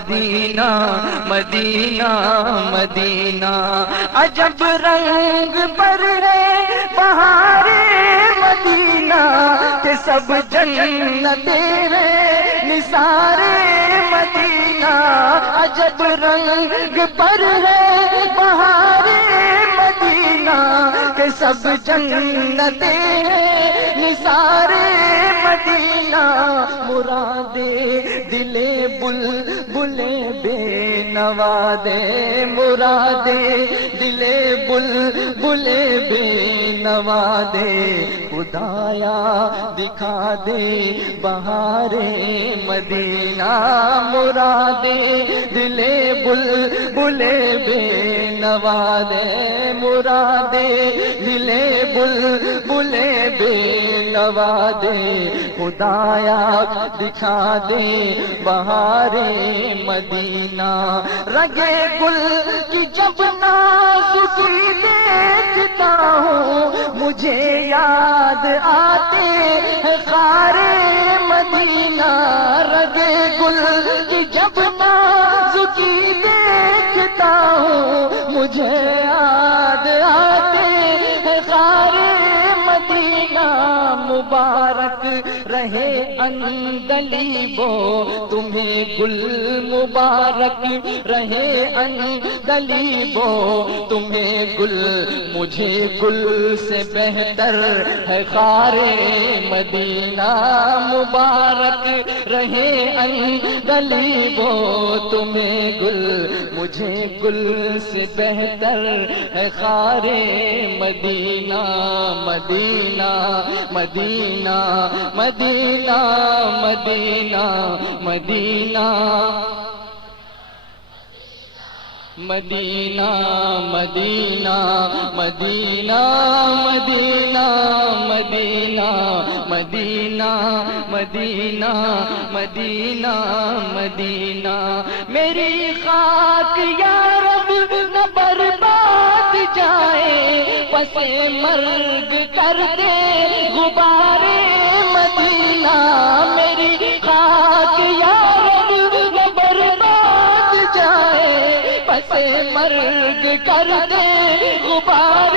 مدینہ مدینہ مدینہ، عجب رنگ پر ہے بہار مدینہ، کہ سب جنتیں ہیں نثار مدینہ، عجب رنگ پر ہے بہار مدینہ، کہ سب جنتیں ہیں نثار مدینہ، مراد دل بلبل بے نوا دے، مراد دل بلبل بے نوا دے، خدایا دکھا دے بہار مدینہ، مراد دل بلبل بے نوا دے، مراد دل بلبل بے نوا دے، خدایا دکھا دے بہار مدینہ، رگے گل کی جب نازکی دیکھتا ہوں، مجھے یاد آتے ہیں خار مدینہ، رگے گل کی جب نازکی دیکھتا ہوں، مجھے یاد آتے ہیں خار مدینہ، مبارک رہے اندلیبو تمہیں گل، مبارک رہے اندلیبو تمہیں گل، مجھے گل سے بہتر ہے خار مدینہ، مبارک رہے اندلیبو تمہیں گل، مجھے گل سے بہتر ہے خار مدینہ، مدینہ مدینہ مدینہ مدینہ مدینہ مدینہ مدینہ مدینہ مدینہ مدینہ مدینہ مدینہ مدینہ مدینہ، میری خاک یا رب نہ برباد جائے، پس مرگ کر دے غبار مدینہ، میری خاک یا رب نہ برباد جائے، پس مرگ کر دے غبار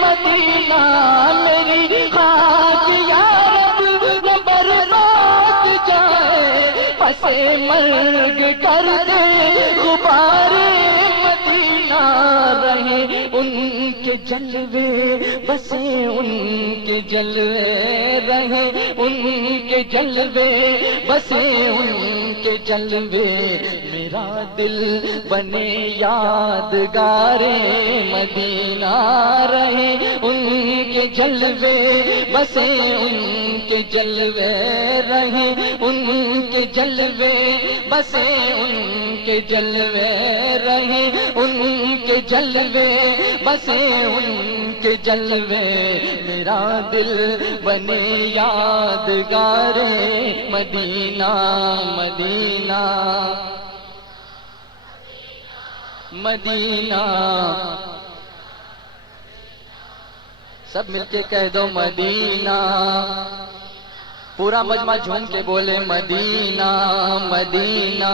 مدینہ، میری خاک یا رب نہ برباد جائے، پس مرگ کر دے غبار مدینہ، رہے ان کے جلوے بسے ان کے جلوے، رہے ان کے جلوے بسے ان کے جلوے، میرا دل بنے یادگار مدینہ، رہے ان کے جلوے بسے ان کے جلوے، رہے ان کے جلوے بسے ان کے جلوے، رہے ان کے جلوے بسے ان کے جلوے، میرا دل بنے یادگار مدینہ، مدینہ مدینہ، سب مل کے کہہ دو مدینہ، پورا مجمع جھوم کے بولے مدینہ مدینہ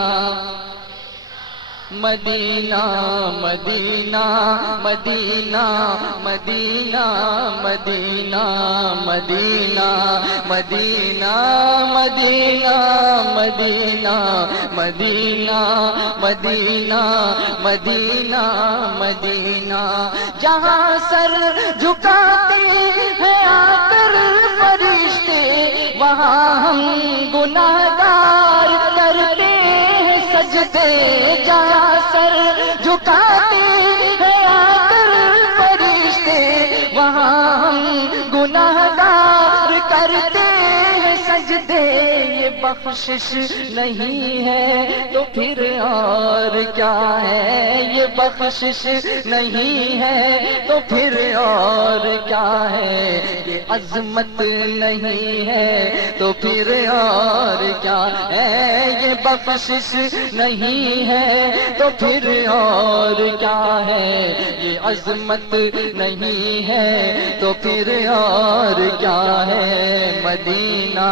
مدینہ مدینہ مدینہ مدینہ مدینہ مدینہ مدینہ مدینہ مدینہ مدینہ مدینہ مدینہ مدینہ، جہاں سر جھکاتے ہیں آ کر فرشتے، وہاں ہم گناہگار کرتے ہیں سجدے، جہاں سر جھکاتے ہیں آ کر فرشتے، وہاں ہم گناہگار کرتے ہیں سجدے، یہ بخشش نہیں ہے تو پھر اور کیا ہے، یہ بخشش نہیں ہے تو پھر اور کیا ہے، یہ عظمت نہیں ہے تو پھر اور کیا ہے، یہ بخشش نہیں ہے تو پھر اور کیا ہے، یہ عظمت نہیں ہے تو پھر اور کیا ہے، مدینہ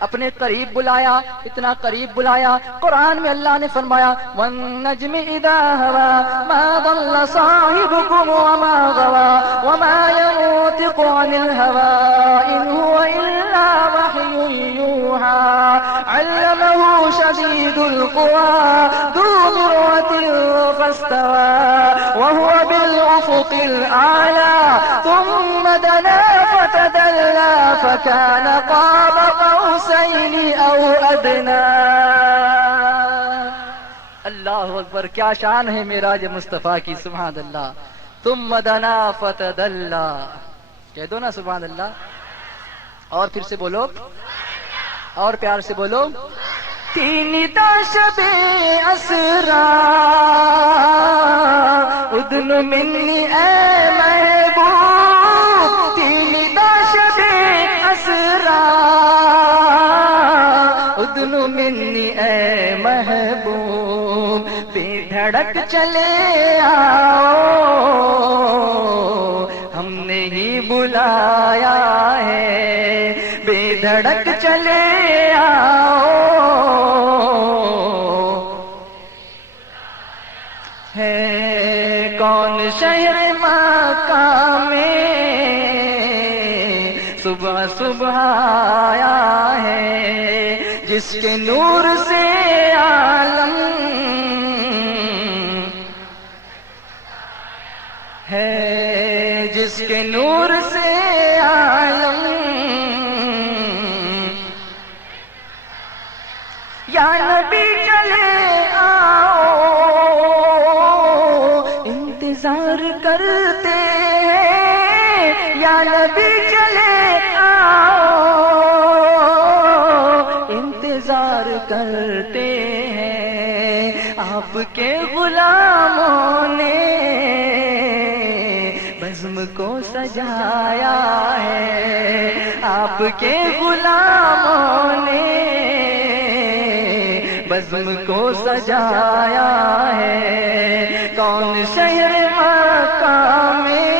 اپنے قریب بلایا، اتنا قریب بلایا، قرآن میں اللہ نے فرمایا وَالنَّجْمِ إِذَا هَوَى مَا ضَلَّ صَاحِبُكُمْ وَمَا غَوَى وَمَا يَنطِقُ عَنِ الْهَوَى إِنْ هُوَ إِلَّا وَحْيٌ يُوحَى عَلَّمَهُ شَدِيدُ الْقُوَى ذُو مِرَّةٍ فَاسْتَوَى وَهُوَ بِالْأُفُقِ الْأَعْلَى ثُمَّ دَنَا فَتَدَلَّى فَكَانَ قَابَ قَوْسَيْنِ أَوْ أَدْنَى۔ اللہ اکبر، کیا شان ہے معراج مصطفیٰ کی، سبحان اللہ۔ ثم دنا فتدلى، کہہ دو نا سبحان اللہ، اور پھر سے بولو، اور پیار سے بولو۔ تین شب اسرا ادن منی اے محبوب، تین شب اسرا ادن منی اے محبوب، بے دھڑک چلے آؤ ہم نے ہی بلایا ہے، بے دھڑک چلے آؤ ہے کون شہر مکہ میں صبح صبح آیا ہے، جس کے نور سے عالم ہے، جس کے نور سے عالم، یا نبی چلے آؤ انتظار کرتے ہیں، یا نبی چلے آؤ انتظار کرتے ہیں، آپ کے غلاموں نے بزم کو سجایا ہے، آپ کے غلاموں نے بزم کو سجایا ہے، کون شہر مکہ میں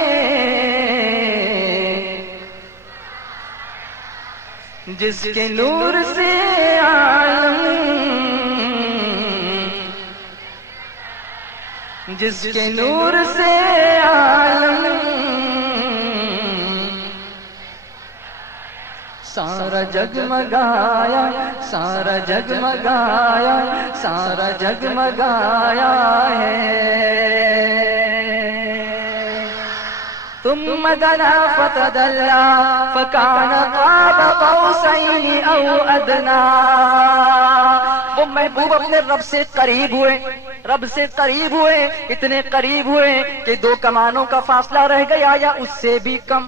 جس کے نور سے عالم، جس کے نور سے عالم، سارا جگمگایا، سارا جگمگایا، سارا جگمگایا ہے۔ ثم دنا فتدلى فكان قاب قوسين او ادنى، وہ محبوب اپنے رب سے قریب ہوئے، رب سے قریب ہوئے، اتنے قریب ہوئے کہ دو کمانوں کا فاصلہ رہ گیا یا اس سے بھی کم۔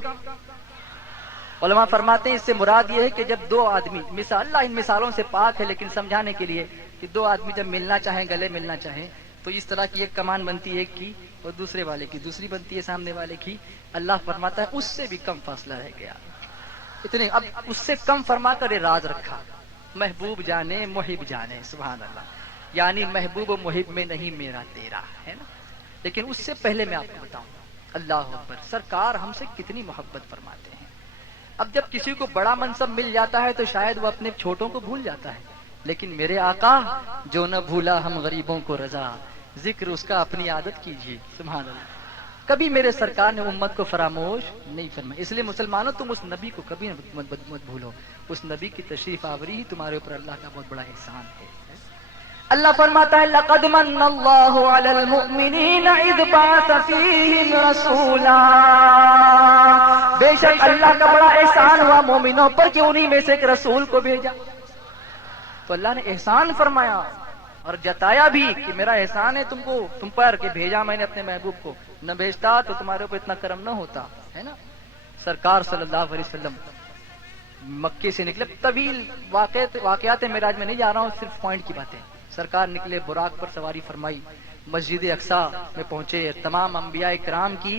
علماء فرماتے ہیں اس سے مراد یہ ہے کہ جب دو آدمی، مثال اللہ ان مثالوں سے پاک ہے لیکن سمجھانے کے لیے، کہ دو آدمی جب ملنا چاہیں، گلے ملنا چاہیں، تو اس طرح کی ایک کمان بنتی ہے ایک کی اور دوسرے والے کی، دوسری بنتی ہے سامنے والے کی۔ اللہ فرماتا ہے اس سے بھی کم فاصلہ رہ گیا، اتنے اب اس سے کم فرما کر راز رکھا، محبوب جانے محب جانے، سبحان اللہ، یعنی محبوب و محب میں نہیں میرا تیرا ہے نا۔ لیکن اس سے پہلے میں آپ کو بتاؤں، اللہ اکبر، سرکار ہم سے کتنی محبت فرماتے ہیں۔ اب جب کسی کو بڑا منصب مل جاتا ہے تو شاید وہ اپنے چھوٹوں کو بھول جاتا ہے، لیکن میرے آقا جو نہ بھولا ہم غریبوں کو رضا، ذکر اس کا اپنی عادت کیجیے، سبحان اللہ۔ کبھی میرے سرکار نے امت کو فراموش نہیں فرمایا، اس لیے مسلمانوں تم اس نبی کو کبھی مت بھولو، اس نبی کی تشریف آوری ہی تمہارے اوپر اللہ کا بہت بڑا احسان ہے۔ اللہ فرماتا ہے لقد من اللہ علی المؤمنین اذ بعث فیہم رسولا، بے شک اللہ کا بڑا احسان ہوا مومنوں پر کہ انہی میں سے ایک رسول کو بھیجا۔ تو اللہ نے احسان فرمایا اور جتایا بھی کہ میرا احسان ہے تم پر کہ بھیجا میں نے اپنے محبوب کو، نہ بھیجتا تو تمہارے اوپر اتنا کرم نہ ہوتا، ہے نا۔ سرکار صلی اللہ علیہ وسلم مکے سے نکلے، طویل واقعات معراج میں نہیں جا رہا ہوں، صرف پوائنٹ کی باتیں۔ سرکار نکلے، براق پر سواری فرمائی، مسجد اقصیٰ میں پہنچے، تمام انبیاء کرام کی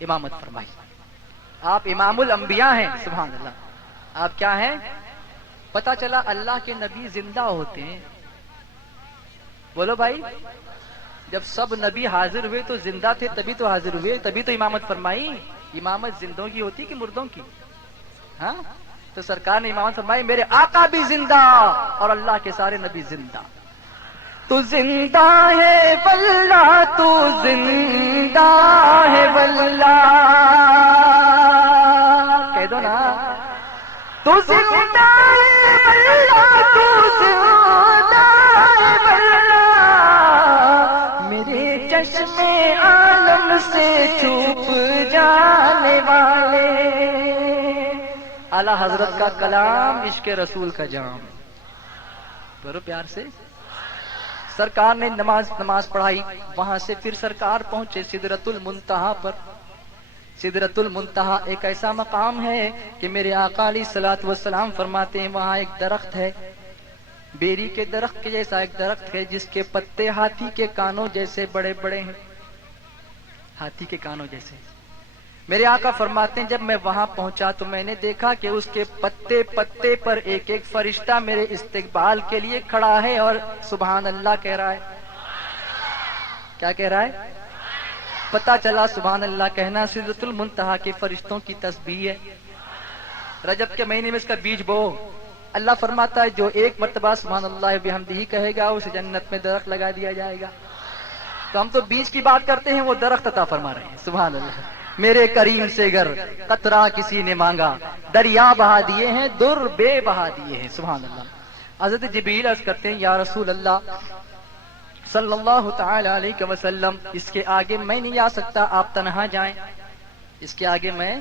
امامت فرمائی۔ آپ امام الانبیاء ہیں، سبحان اللہ۔ آپ کیا ہیں؟ پتہ چلا اللہ کے نبی زندہ ہوتے ہیں، بولو بھائی، جب سب نبی حاضر ہوئے تو زندہ تھے، تبھی تو حاضر ہوئے، تبھی تو امامت فرمائی۔ امامت زندوں کی ہوتی کہ مردوں کی؟ ہاں، تو سرکار نے امامت فرمائی میرے آقا بھی زندہ اور اللہ کے سارے نبی زندہ. تو زندہ ہے واللہ، تو زندہ ہے واللہ، کہہ دو نا. تو زندہ ہے واللہ، تو زندہ ہے واللہ، میرے چشم عالم سے چھپ جانے والے. اعلی حضرت کا کلام، عشق رسول کا جام. بڑو پیار سے سرکار نے نماز پڑھائی. وہاں سے پھر سرکار پہنچے سدرۃ المنتہا پر. سدرۃ المنتہا ایک ایسا مقام ہے کہ میرے آقا علیہ الصلوۃ والسلام فرماتے ہیں وہاں ایک درخت ہے، بیری کے درخت کے جیسا ایک درخت ہے جس کے پتے ہاتھی کے کانوں جیسے بڑے بڑے ہیں، ہاتھی کے کانوں جیسے. میرے آقا فرماتے ہیں جب میں وہاں پہنچا تو میں نے دیکھا کہ اس کے پتے پتے پر ایک ایک فرشتہ میرے استقبال کے لیے کھڑا ہے اور سبحان اللہ کہہ رہا ہے. کیا کہہ رہا ہے؟ پتہ چلا سبحان اللہ کہنا سدرۃ المنتہا کے فرشتوں کی تسبیح ہے. رجب کے مہینے میں اس کا بیج بو. اللہ فرماتا ہے جو ایک مرتبہ سبحان اللہ بحمدہ کہے گا اسے جنت میں درخت لگا دیا جائے گا. تو ہم تو بیج کی بات کرتے ہیں، وہ درخت عطا فرما رہے ہیں. سبحان اللہ. میرے کریم سے گر قطرہ کسی نے مانگا، دریا بہا دیے ہیں در بے بہا دیے ہیں. سبحان اللہ. حضرت جبریل عرض کرتے ہیں یا رسول اللہ صلی اللہ تعالی علیہ وسلم اس کے آگے میں نہیں جا سکتا، آپ تنہا جائیں. اس کے آگے میں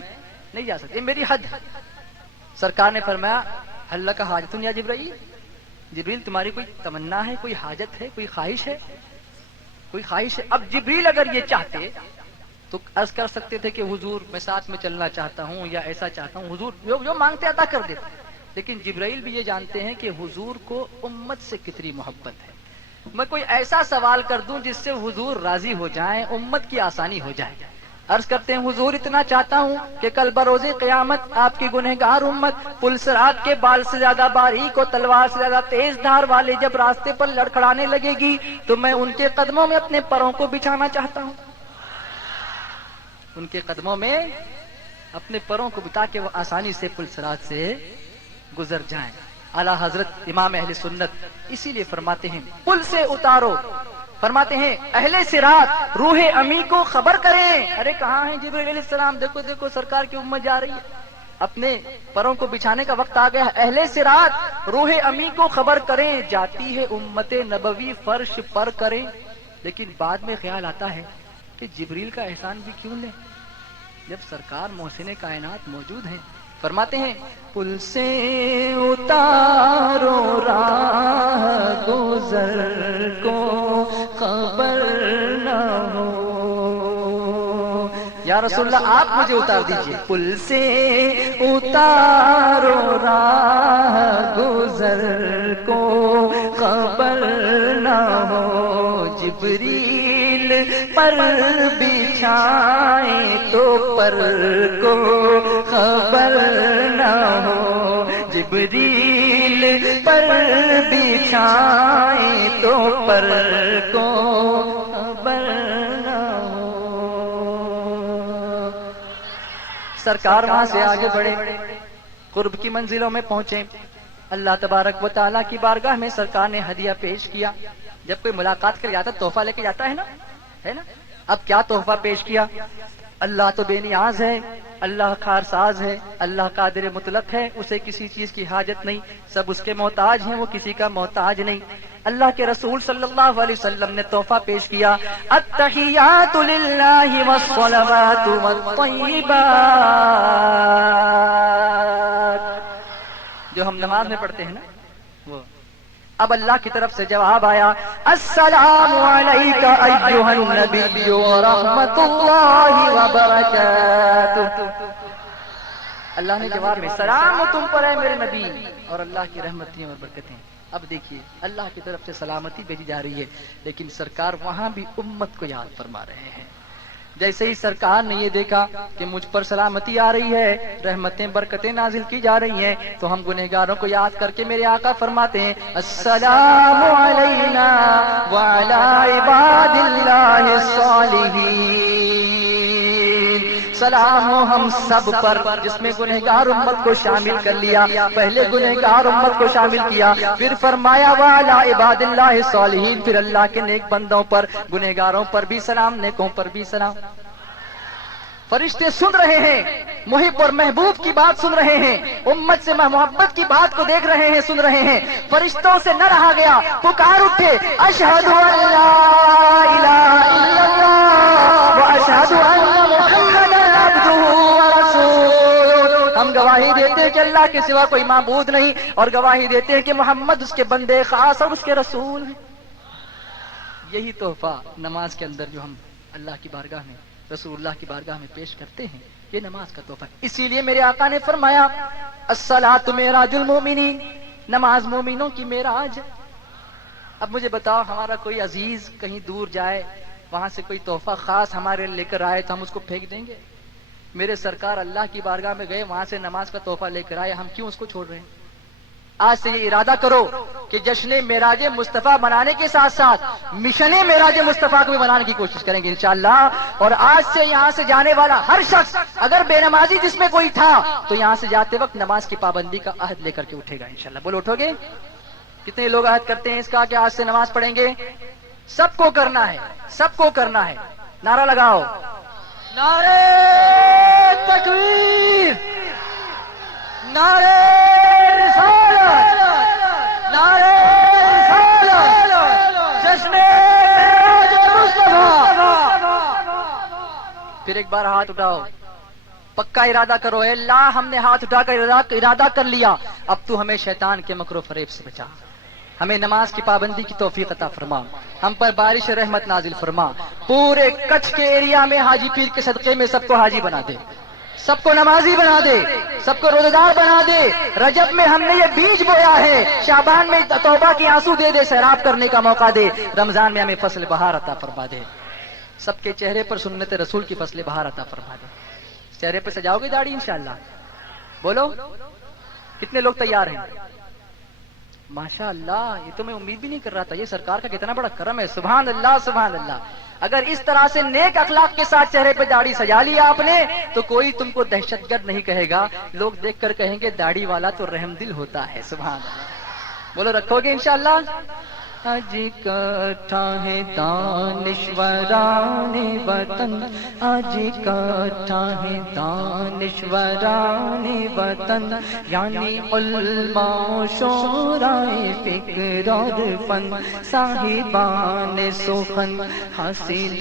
نہیں جا سکتا، یہ میری حد. سرکار نے فرمایا اللہ کا حاجت یا جبرائیل، جبریل تمہاری کوئی تمنا ہے، کوئی حاجت ہے، کوئی خواہش ہے، کوئی خواہش ہے. اب جبریل اگر یہ چاہتے تو عرض کر سکتے تھے کہ حضور میں ساتھ میں چلنا چاہتا ہوں یا ایسا چاہتا ہوں، حضور جو مانگتے عطا کر دیتے. لیکن جبرائیل بھی یہ جانتے ہیں کہ حضور کو امت سے کتنی محبت ہے. میں کوئی ایسا سوال کر دوں جس سے حضور راضی ہو جائیں، امت کی آسانی ہو جائے. عرض کرتے ہیں حضور اتنا چاہتا ہوں کہ کل بروز قیامت آپ کی گنہگار امت پلسرات کے بال سے زیادہ باریک اور تلوار سے زیادہ تیز دھار والے جب راستے پر لڑکھڑانے لگے گی تو میں ان کے قدموں میں اپنے پروں کو بچھانا چاہتا ہوں. ان کے قدموں میں اپنے پروں کو بتا کے وہ آسانی سے پلسرات سے گزر جائیں. اعلی حضرت امام اہل سنت اسی لیے فرماتے ہیں پل سے اتارو، فرماتے ہیں اہل صراط روح امی کو خبر کریں. ارے کہاں ہیں جبرائیل علیہ السلام؟ دیکھو دیکھو سرکار کی امت جا رہی ہے، اپنے پروں کو بچھانے کا وقت آ گیا. اہل صراط روح امی کو خبر کریں، جاتی ہے امت نبوی فرش پر کریں. لیکن بعد میں خیال آتا ہے کہ جبریل کا احسان بھی کیوں لیں جب سرکار محسن کائنات موجود ہیں. فرماتے ہیں پل سے اتارو راہ گزر کو خبر نہ ہو. یا رسول اللہ آپ مجھے اتار دیجئے. پل سے اتارو راہ گزر کو خبر نہ ہو، جبریل پر بچھائیں تو پر کو خبر نہ ہو، جبریل پر بچھائیں تو پر کو خبر نہ ہو. سرکار وہاں سے آگے بڑھے، قرب کی منزلوں میں پہنچے. اللہ تبارک و تعالیٰ کی بارگاہ میں سرکار نے ہدیہ پیش کیا. جب کوئی ملاقات کر جاتا تحفہ لے کے جاتا ہے نا. اب کیا تحفہ پیش کیا؟ اللہ تو بے نیاز ہے، اللہ کارساز ہے، اللہ قادر مطلق ہے، اسے کسی چیز کی حاجت نہیں، سب اس کے محتاج ہیں، وہ کسی کا محتاج نہیں. اللہ کے رسول صلی اللہ علیہ وسلم نے تحفہ پیش کیا التحیات للہ والصلوات والطیبات، جو ہم نماز میں پڑھتے ہیں نا وہ. اب اللہ کی طرف سے جواب آیا السلام علیک ایھا النبی ورحمۃ اللہ وبرکاتہ. اللہ نے جواب میں سلام تم پر ہے میرے نبی اور اللہ کی رحمتیں اور برکتیں. اب دیکھیے اللہ کی طرف سے سلامتی بھیجی جا رہی ہے لیکن سرکار وہاں بھی امت کو یاد فرما رہے ہیں. جیسے ہی سرکار نے یہ دیکھا کہ مجھ پر سلامتی آ رہی ہے، رحمتیں برکتیں نازل کی جا رہی ہیں، تو ہم گنہگاروں کو یاد کر کے میرے آقا فرماتے ہیں السلام علینا وعلی عباد اللہ الصالحین سلام ہو ہم سب پر جس میں گنہگار امت کو شامل کر لیا. پہلے گنہگار امت کو شامل کیا, پھر فرمایا وعلی عباد اللہ الصالحین, پھر اللہ کے نیک بندوں پر, گنہگاروں پر بھی سلام, نیکوں پر بھی سلام. فرشتے سن رہے ہیں, محب اور محبوب کی بات سن رہے ہیں, امت سے محبت کی بات کو دیکھ رہے ہیں, سن رہے ہیں. فرشتوں سے نہ رہا گیا, پکار اٹھے, اشہد ان لا الہ الا اللہ و اشہد ان محمدا عبدہ ورسولہ. ہم گواہی دیتے ہیں کہ اللہ کے سوا کوئی معبود نہیں, اور گواہی دیتے ہیں کہ محمد اس کے بندے خاص اور اس کے رسول ہیں. یہی تحفہ نماز کے اندر جو ہم اللہ کی بارگاہ میں, رسول اللہ کی بارگاہ میں پیش کرتے ہیں, یہ نماز کا تحفہ. اسی لیے میرے آقا نے فرمایا الصلاۃ معراج المومنین, نماز مومنوں کی معراج. اب مجھے بتاؤ, ہمارا کوئی عزیز کہیں دور جائے, وہاں سے کوئی تحفہ خاص ہمارے لے کر آئے تو ہم اس کو پھینک دیں گے؟ میرے سرکار اللہ کی بارگاہ میں گئے, وہاں سے نماز کا تحفہ لے کر آئے, ہم کیوں اس کو چھوڑ رہے ہیں؟ آج سے یہ ارادہ کرو کہ جشن معراج مصطفیٰ منانے کے ساتھ ساتھ مشن معراج مصطفیٰ کو بھی منانے کی کوشش کریں گے انشاءاللہ. اور آج سے یہاں سے جانے والا ہر شخص اگر بے نمازی جس میں کوئی تھا تو یہاں سے جاتے وقت نماز کی پابندی کا عہد لے کر کے اٹھے گا انشاءاللہ. بولو اٹھو گے؟ کتنے لوگ عہد کرتے ہیں اس کا کہ آج سے نماز پڑھیں گے؟ سب کو کرنا ہے, سب کو کرنا ہے. نعرہ لگاؤ, نعرہ تکبیر, نعرہ رسالت, نعرہ رسالت, جشن معراج مصطفیٰ. پھر ایک بار ہاتھ اٹھاؤ, پکا ارادہ کرو, اے اللہ ہم نے ہاتھ اٹھا کر ارادہ کر لیا, اب تو ہمیں شیطان کے مکر و فریب سے بچا, ہمیں نماز کی پابندی کی توفیق عطا فرما, ہم پر بارش رحمت نازل فرما. پورے کچھ کے ایریا میں حاجی پیر کے صدقے میں سب کو حاجی بنا دے, سب کو نمازی بنا دے, سب کو روزدار بنا دے. رجب میں ہم نے یہ بیج بویا ہے, شعبان میں توبہ کی آنسو دے دے, سیراب کرنے کا موقع دے, رمضان میں ہمیں فصل بہار عطا فرما دے. سب کے چہرے پر سنت رسول کی فصل بہار عطا فرما دے. چہرے پہ سجاؤ گے داڑھی انشاءاللہ؟ بولو کتنے لوگ تیار ہیں؟ ماشاء اللہ, یہ تو میں امید بھی نہیں کر رہا تھا. یہ سرکار کا کتنا بڑا کرم ہے, سبحان اللہ سبحان اللہ. اگر اس طرح سے نیک اخلاق کے ساتھ چہرے پہ داڑھی سجا لیا آپ نے تو کوئی تم کو دہشت گرد نہیں کہے گا, لوگ دیکھ کر کہیں گے داڑھی والا تو رحم دل ہوتا ہے. سبحان اللہ. بولو رکھو گے انشاءاللہ؟ آج کٹھا ہے دانشوران وطن, آج کٹھا ہے دانشوران وطن, یعنی علماء شورائے فکر اور فن, صاحبان سخن حاصل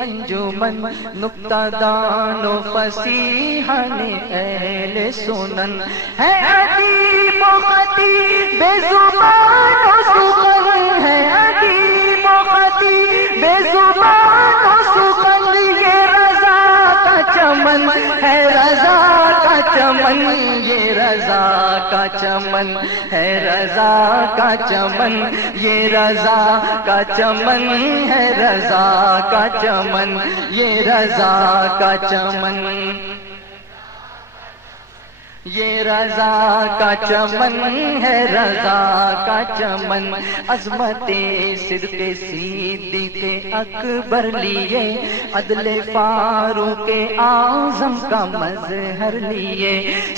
انجمن, نکتہ دان و فصیحان اہل سنن, ہے ادیب و خطیب بے زبان و سخن, ہے حکیم و خطیب بے زبان و سخن, یہ رضا کا چمن ہے, رضا کا چمن, یہ رضا کا چمن ہے, رضا کا چمن, یہ رضا کا چمن ہے, رضا کا چمن, یہ رضا کا چمن, یہ رضا کا چمن ہے, رضا کا چمن. عظمت صدق صدیق اکبر لیے, عدل فاروق اعظم کا مظہر لیے,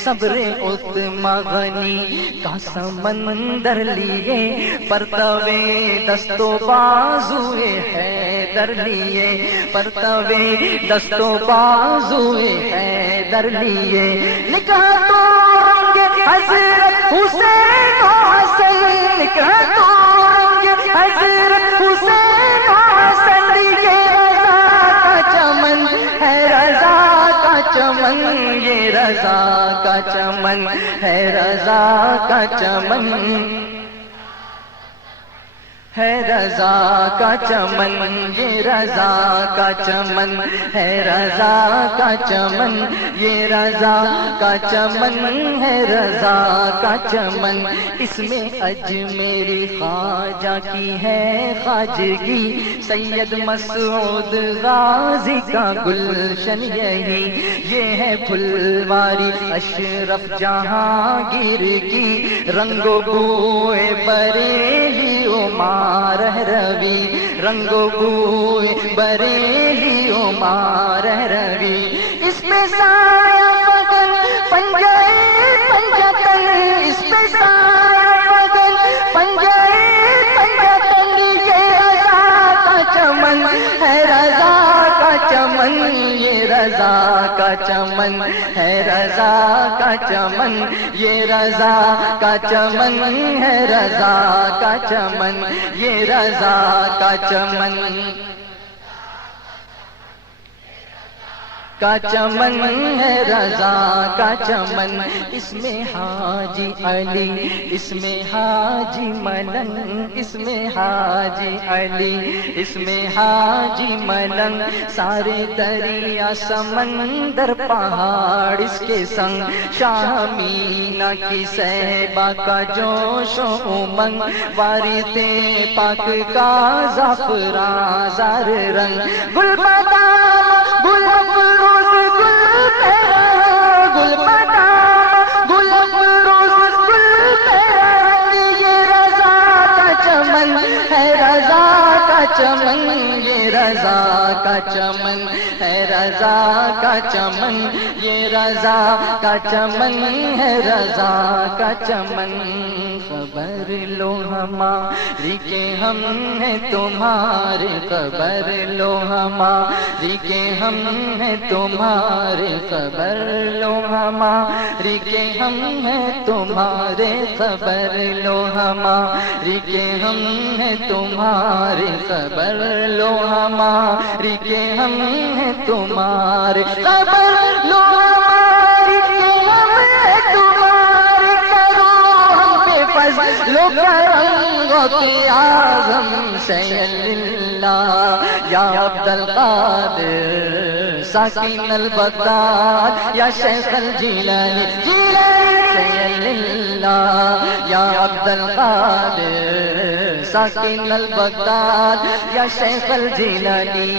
صبر عثمان غنی کا سمندر لیے, پرتوے دست و بازوئے حیدر لیے, پرتوے دست و بازوئے حیدر لیے. نکاح حضرت حسین و حسن, نکاح حضرت حسین و حسن, یہ رضا کا چمن ہے, رضا کا چمن, یہ رضا کا چمن ہے, رضا کا چمن ہے, رضا کا چمن, یہ رضا کا چمن ہے, رضا کا چمن, یہ رضا کا چمن ہے, رضا کا چمن. اس میں اجمیری خواجہ کی ہے خواجگی, سید مسعود غازی کا گلشن یہی, یہ ہے پھلواری اشرف جہانگیر کی, رنگ و بوئے بریلی عمار روی, رنگ و بوئے بریلی عمار روی. اس پہ سایہ وطن پنجائے پنجتن، اس پہ سایہ وطن پنجائے پنجتن، یہ رضا کا چمن ہے، رضا کا چمن، یہ رضا کا چمن ہے، رضا کا چمن، یہ رضا کا چمن ہے، رضا کا چمن، یہ رضا کا چمن کا چمن ہے، رضا کا چمن، اس میں حاجی علی، اس میں حاجی ملنگ، اس میں حاجی علی، اس میں حاجی ملنگ، سارے دریا سمندر پہاڑ اس کے سنگ، شاہ مینا کی صحبہ کا جوش و امنگ، وارث پاک کا زعفران زر رنگ، گل بادام گل افروز گل پیرا، گل بادام گل افروز گل پیرا، یہ رضا کا چمن ہے، رضا کا چمن، یہ رضا کا چمن ہے، رضا کا چمن، یہ رضا کا چمن ہے، رضا کا چمن، خبر لو ہماری کہ ہم ہیں تمہارے، خبر لو ہماری کہ ہم ہیں تمہارے، خبر لو ہماری کہ ہم ہیں تمہارے، خبر لو ہماری کہ ہم ہیں تمہارے، خبر لو ہماری کہ ہم ہیں تمہارے، خبر لو ہماری کہ ہم ہیں تمہارے، کرو ہم پہ فضل و کرم کی اعظم شیء اللہ، یا عبد القادر ساکن البغداد، یا شیخ الجیلانی جیلانی شیء اللہ، یا عبد القادر ساکن البغداد، یا شیخ الجیلانی،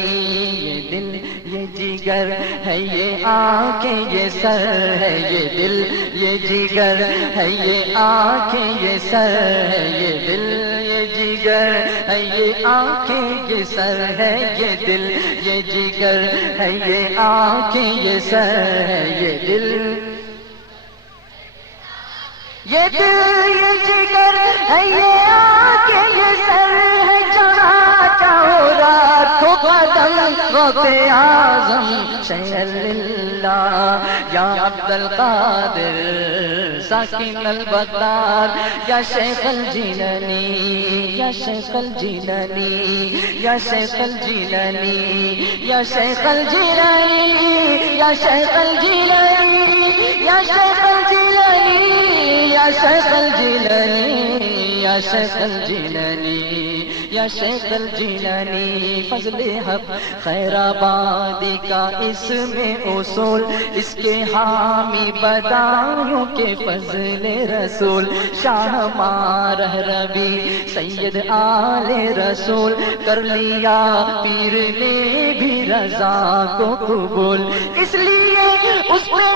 یہ دل یہ جگر ہے، یہ آنکھیں یہ سر ہے، یہ دل یہ جگر ہے، یہ آنکھیں یہ سر ہے، یہ دل یہ جگر ہے، یہ آنکھیں یہ سر ہے، یہ دل یہ جگر ہے، یہ آنکھیں یہ سر ہے، یہ دل یہ دل یہ جگر ہے، یہ آنکھیں یہ سر ہے، جہاں چاہو رکھو قدم غوث اعظم شیء اللہ، یا عبد القادر ساکن البغداد، یا شیخ الجیلانی، یا شیخ الجیلانی، یا شیخ الجیلانی، یا شیخ الجیلانی، یا شیخ الجیلانی، یا شیخ الجیلانی، یا شیخ الجیلانی، یا شیخ الجیلانی، یا شیخ الجیلانی، فضل حق خیر آبادی کا اس میں اصول، اس کے حامی بدایوں کے فضل رسول، شاہ مارہ ربی سید آل رسول، کر لیا پیر نے بھی رضا کو قبول، اس لیے اس پہ